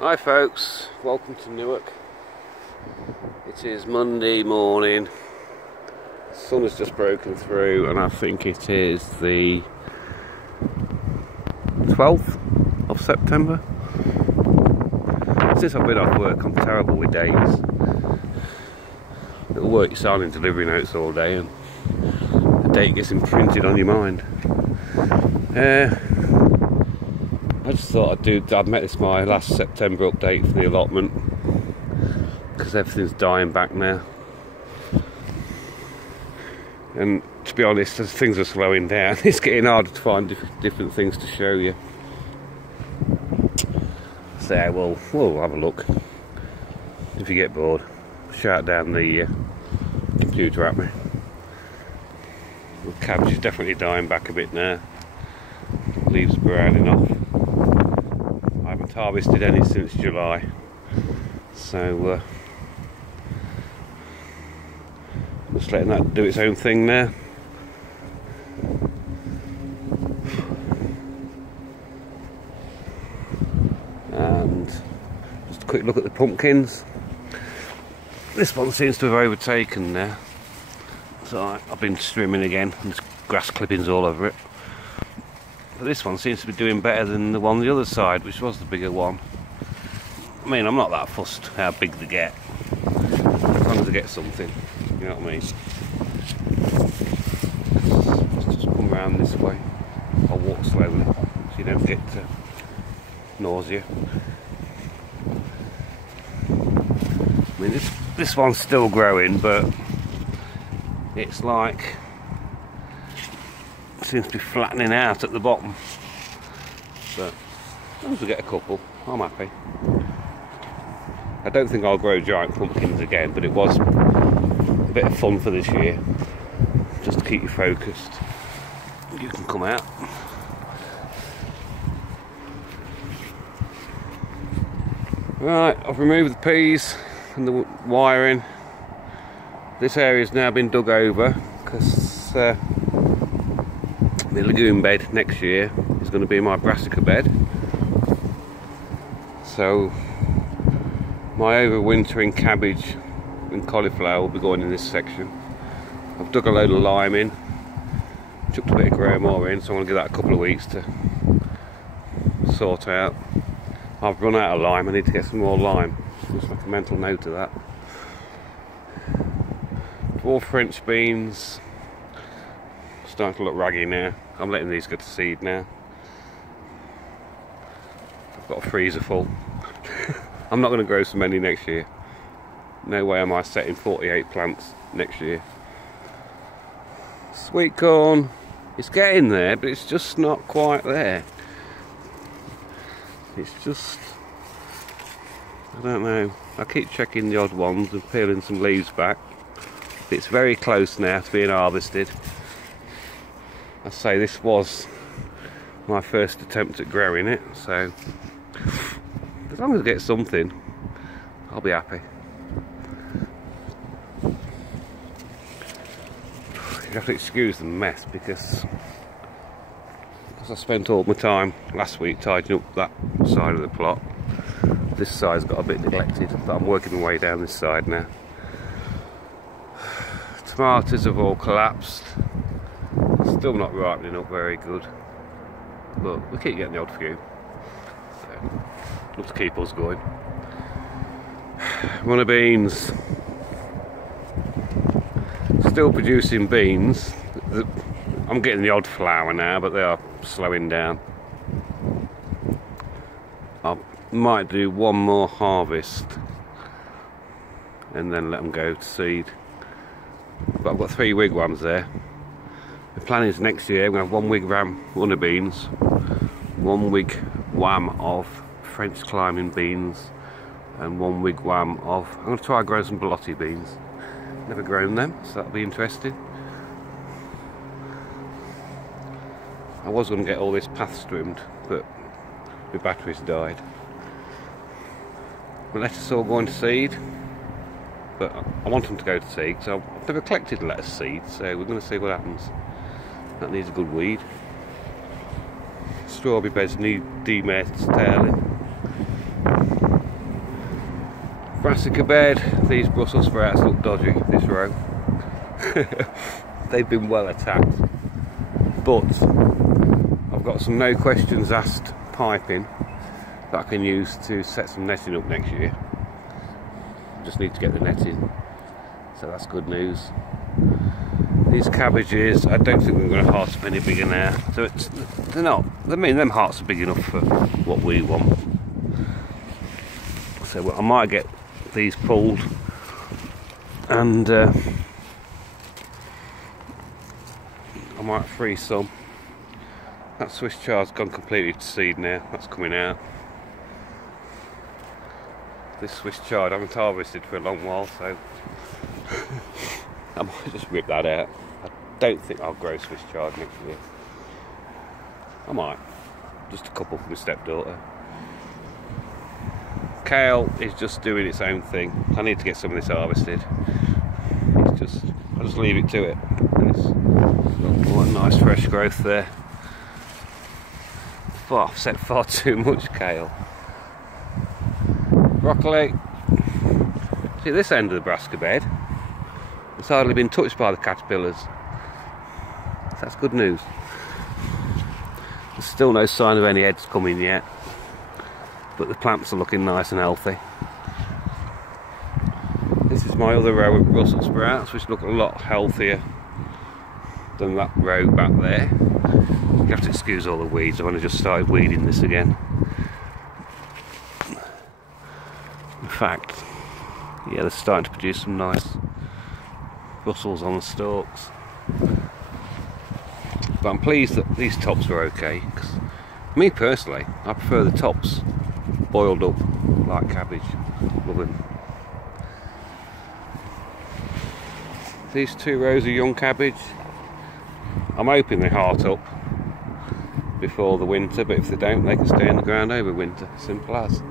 Hi folks, welcome to Newark. It is Monday morning. The sun has just broken through and I think it is the 12th of September. Since I've been off work I'm terrible with days. It'll work, you're signing delivery notes all day and the date gets imprinted on your mind. I just thought I'd make this my last September update for the allotment because everything's dying back now, and to be honest, as things are slowing down, it's getting harder to find different things to show you. So we'll have a look. If you get bored, shout down the computer at me. The cabbage is definitely dying back a bit now. Leaves are browning off. I haven't harvested any since July, so just letting that do its own thing now. And just a quick look at the pumpkins. This one seems to have overtaken now, so I've been trimming again, and there's grass clippings all over it. But this one seems to be doing better than the one on the other side, which was the bigger one. I mean, I'm not that fussed how big they get, as long as I get something, you know what I mean? Let's just come round this way. I'll walk slowly so you don't get nausea. I mean, this one's still growing, but it's like seems to be flattening out at the bottom, but as long as we get a couple, I'm happy. I don't think I'll grow giant pumpkins again, but it was a bit of fun for this year, just to keep you focused. You can come out. Right, I've removed the peas and the wiring. This area's now been dug over because the lagoon bed next year is going to be my brassica bed, so my overwintering cabbage and cauliflower will be going in this section. I've dug a load of lime in, chucked a bit of grey moor in, so I'm going to give that a couple of weeks to sort out. I've run out of lime, I need to get some more lime, just make a mental note of that. Dwarf French beans, starting to look raggy now. I'm letting these go to seed now. I've got a freezer full. I'm not going to grow so many next year. No way am I setting 48 plants next year. Sweet corn, it's getting there, but it's just not quite there. It's just, I don't know. I keep checking the odd ones and peeling some leaves back. It's very close now to being harvested. I say this was my first attempt at growing it, so as long as I get something, I'll be happy. You have to excuse the mess because I spent all my time last week tidying up that side of the plot. This side's got a bit neglected, but I'm working my way down this side now. Tomatoes have all collapsed. Still not ripening up very good, but we keep getting the odd few, so looks to keep us going. Runner beans, still producing beans. I'm getting the odd flower now, but they are slowing down. I might do one more harvest and then let them go to seed, but I've got 3 wigwams there. The plan is next year we're going to have 1 wigwam runner beans, 1 wigwam of French climbing beans, and 1 wigwam of, I'm going to try growing some Belotti beans. Never grown them, so that'll be interesting. I was going to get all this path trimmed, but my batteries died. The lettuce all going to seed, but I want them to go to seed, so I've never collected lettuce seed, so we're going to see what happens. That needs a good weed. Strawberry beds need demetailing. brassica bed. These Brussels sprouts look dodgy, this row. They've been well attacked. But I've got some no questions asked piping that I can use to set some netting up next year. Just need to get the netting, so that's good news. These cabbages, I don't think we're going to hearts up any bigger now. So they're not. I mean, them hearts are big enough for what we want. So I might get these pulled, and I might freeze some. That Swiss chard's gone completely to seed now. That's coming out. This Swiss chard I haven't harvested for a long while, so I might just rip that out. I don't think I'll grow Swiss chard next year. I might. Just a couple for my stepdaughter. Kale is just doing its own thing. I need to get some of this harvested. I'll just leave it to it. It's got quite nice fresh growth there. I've set far too much kale. Broccoli. See, this end of the brassica bed, it's hardly been touched by the caterpillars. So that's good news. There's still no sign of any heads coming yet, but the plants are looking nice and healthy. This is my other row of Brussels sprouts, which look a lot healthier than that row back there. You have to excuse all the weeds. I've only just started weeding this again. In fact, yeah, they're starting to produce some nice Brussels on the stalks. But I'm pleased that these tops are okay, because me personally, I prefer the tops boiled up like cabbage. Love them. These two rows of young cabbage, I'm hoping they heart up before the winter, but if they don't, they can stay in the ground over winter. Simple as.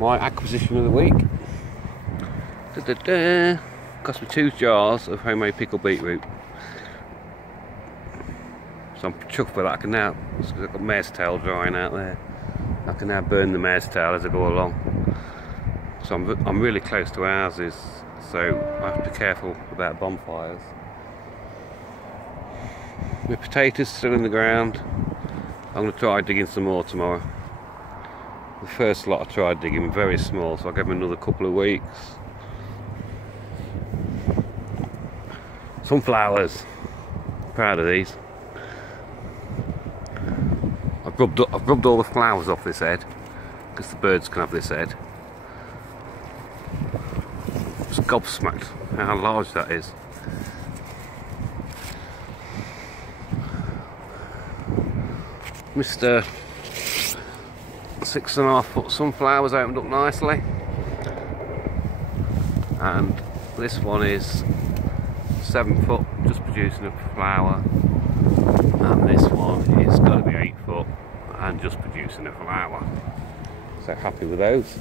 My acquisition of the week. Cost me 2 jars of homemade pickled beetroot. So I'm chuffed with that. I can now, I've got mare's tail drying out there. I can now burn the mare's tail as I go along. So I'm really close to houses, so I have to be careful about bonfires. My potatoes still in the ground. I'm going to try digging some more tomorrow. The first lot I tried digging very small, so I'll give them another couple of weeks. Sunflowers. Proud of these. I've rubbed all the flowers off this head, because the birds can have this head. Just gobsmacked how large that is. Mr. 6.5 foot sunflowers opened up nicely, and this one is 7 foot, just producing a flower, and this one is got to be 8 foot and just producing a flower. So happy with those.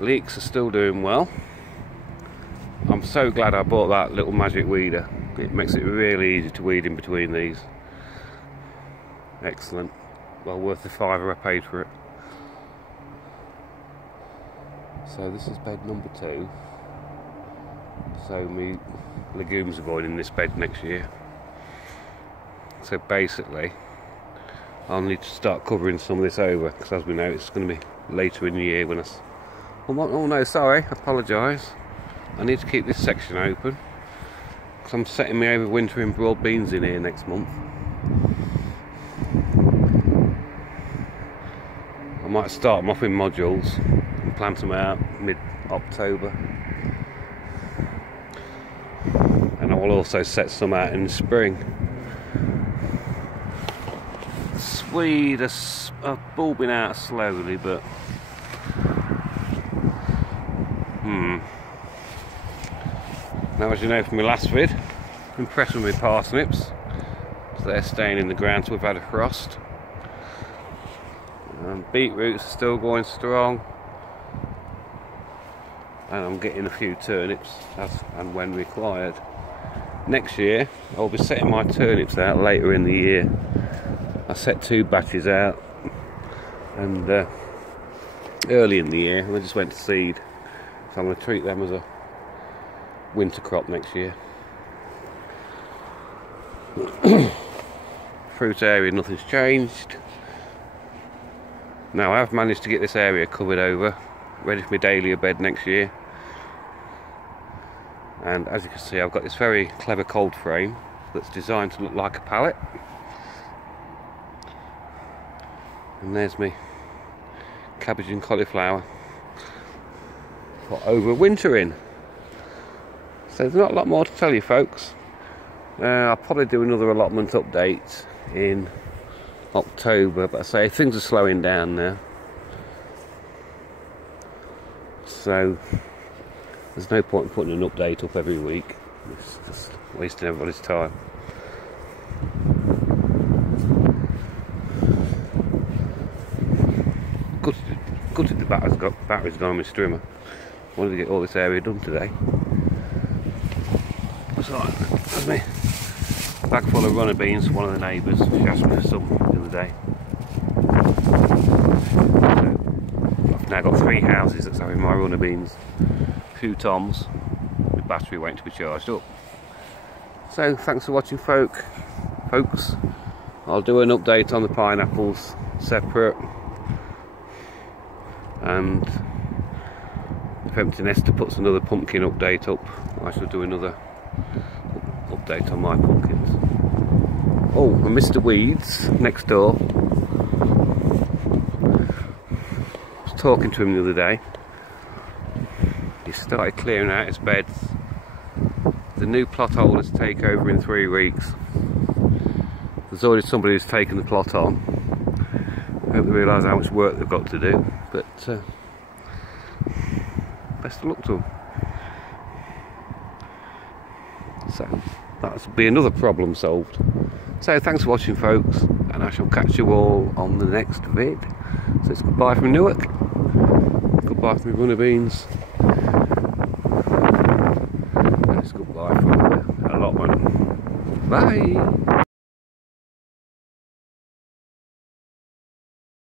Leeks are still doing well. I'm so glad I bought that little magic weeder. It makes it really easy to weed in between these. Excellent. Well worth the £5 I paid for it. So this is bed number 2. So my legumes are going in this bed next year. So basically, I'll need to start covering some of this over, because as we know, it's going to be later in the year when I... Oh no, sorry, I apologise. I need to keep this section open, because I'm setting my overwintering broad beans in here next month. I might start them off in modules and plant them out mid-October. And I will also set some out in the spring. Swede are bulbing out slowly, but now, as you know from my last vid, I'm impressed with my parsnips. So they're staying in the ground till we've had a frost. Beetroots are still going strong. and I'm getting a few turnips as and when required. Next year I'll be setting my turnips out later in the year. I set 2 batches out, and early in the year, and they just went to seed, so I'm going to treat them as a winter crop next year. Fruit area, nothing's changed. Now I've managed to get this area covered over, ready for my dahlia bed next year. And as you can see, I've got this very clever cold frame that's designed to look like a pallet. And there's me cabbage and cauliflower for overwintering. So there's not a lot more to tell you, folks. I'll probably do another allotment update in October, but I say things are slowing down now, so there's no point in putting an update up every week. It's just wasting everybody's time. Gutted the battery's gone on my strimmer. Wanted to get all this area done today. So there's me bag full of runner beans from one of the neighbours. She asked me for some the other day. So I've now got 3 houses that's having my runner beans. A few toms. The battery waiting to be charged up. So thanks for watching, folks. I'll do an update on the pineapples separate, and if Empty Nester puts another pumpkin update up, I shall do another update on my pumpkins. Oh, and Mr. Weeds next door, I was talking to him the other day. He started clearing out his beds. The new plot holders take over in 3 weeks. There's already somebody who's taken the plot on. I hope they realise how much work they've got to do, but best of luck to them. So that'll be another problem solved. So thanks for watching, folks, and I shall catch you all on the next vid. So it's goodbye from Newark, goodbye from my runner beans, and it's goodbye from the allotment. Bye.